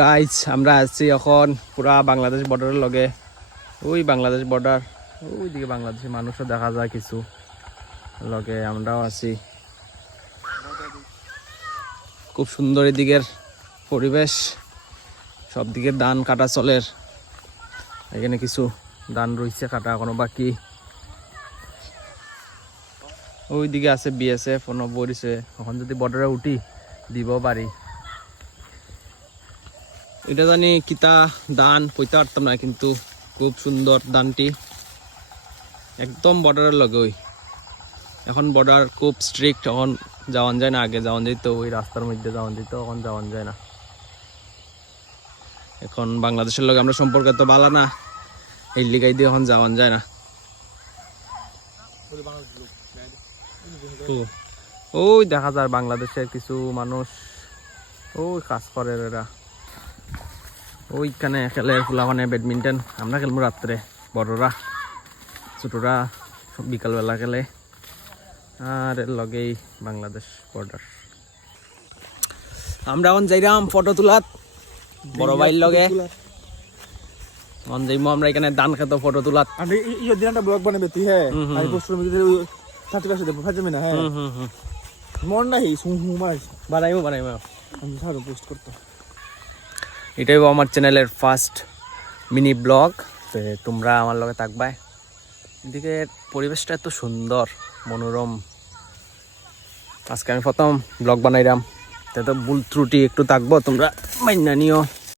Guys আমরা আছি এখন পুরা বাংলাদেশ বর্ডারের লগে। ওই বাংলাদেশ বর্ডার, ওইদিকে বাংলাদেশের মানুষও দেখা যায় কিছু লগে, আমরাও আছি। খুব সুন্দর এদিকের পরিবেশ, সব দিকে ধান কাটা চলের। এখানে কিছু ধান রয়েছে কাটা এখনো বাকি। ওইদিকে আছে বিএসএফ বরিছে, এখন যদি বর্ডারে উঠি দিব বাড়ি। এটা জানি কিতা ধান কইতে পারতাম না, কিন্তু খুব সুন্দর ধানটি, একদম বর্ডারের লগে। ওই এখন বর্ডার খুব স্ট্রিক্ট, এখন যাওয়ান যায় না। আগে যাওয়ান যেত, ওই রাস্তার মধ্যে যাওয়ান যেত, এখন যাওয়ান যায় না। এখন বাংলাদেশের লগে আমরা সম্পর্ক তো ভালো না, এই লিগাই দিয়ে এখন যাওয়ান যায় না। ওই দেখা যায় বাংলাদেশের কিছু মানুষ ওই কাজ করে, এরা ওইখানে খেলে ফুলাখানে ব্যাডমিন্টন। আমরা খেলবো রাত্রে, বড়রা ছোটরা সব বিকালবেলা খেলে। আর এর লগেই বাংলাদেশ বর্ডার। আমরা এখন যাইরাম ফটো তুলাত বড় ভাইয়ের লগে। মন যাইমো আমরা এখানে ধান খেত ফটো তুলাত। আমি এই দিনটা ব্লগ বানাবে তুই। হ্যাঁ আমি পোস্ট করব যে ছাত্র কাছে দেব ফাজে না। হ্যাঁ মন নাই সুহু মার বানাইমো আমি ছাড়ো পোস্ট করতে। এটাই আমার চ্যানেলের ফার্স্ট মিনি ব্লগ। তো তোমরা আমার লগে থাকবাই। এদিকে পরিবেশটা এত সুন্দর মনোরম। আজকে আমি প্রথম ব্লগ বানাইলাম, তো ভুল ত্রুটি একটু থাকবো, তোমরা মাইনা নিও।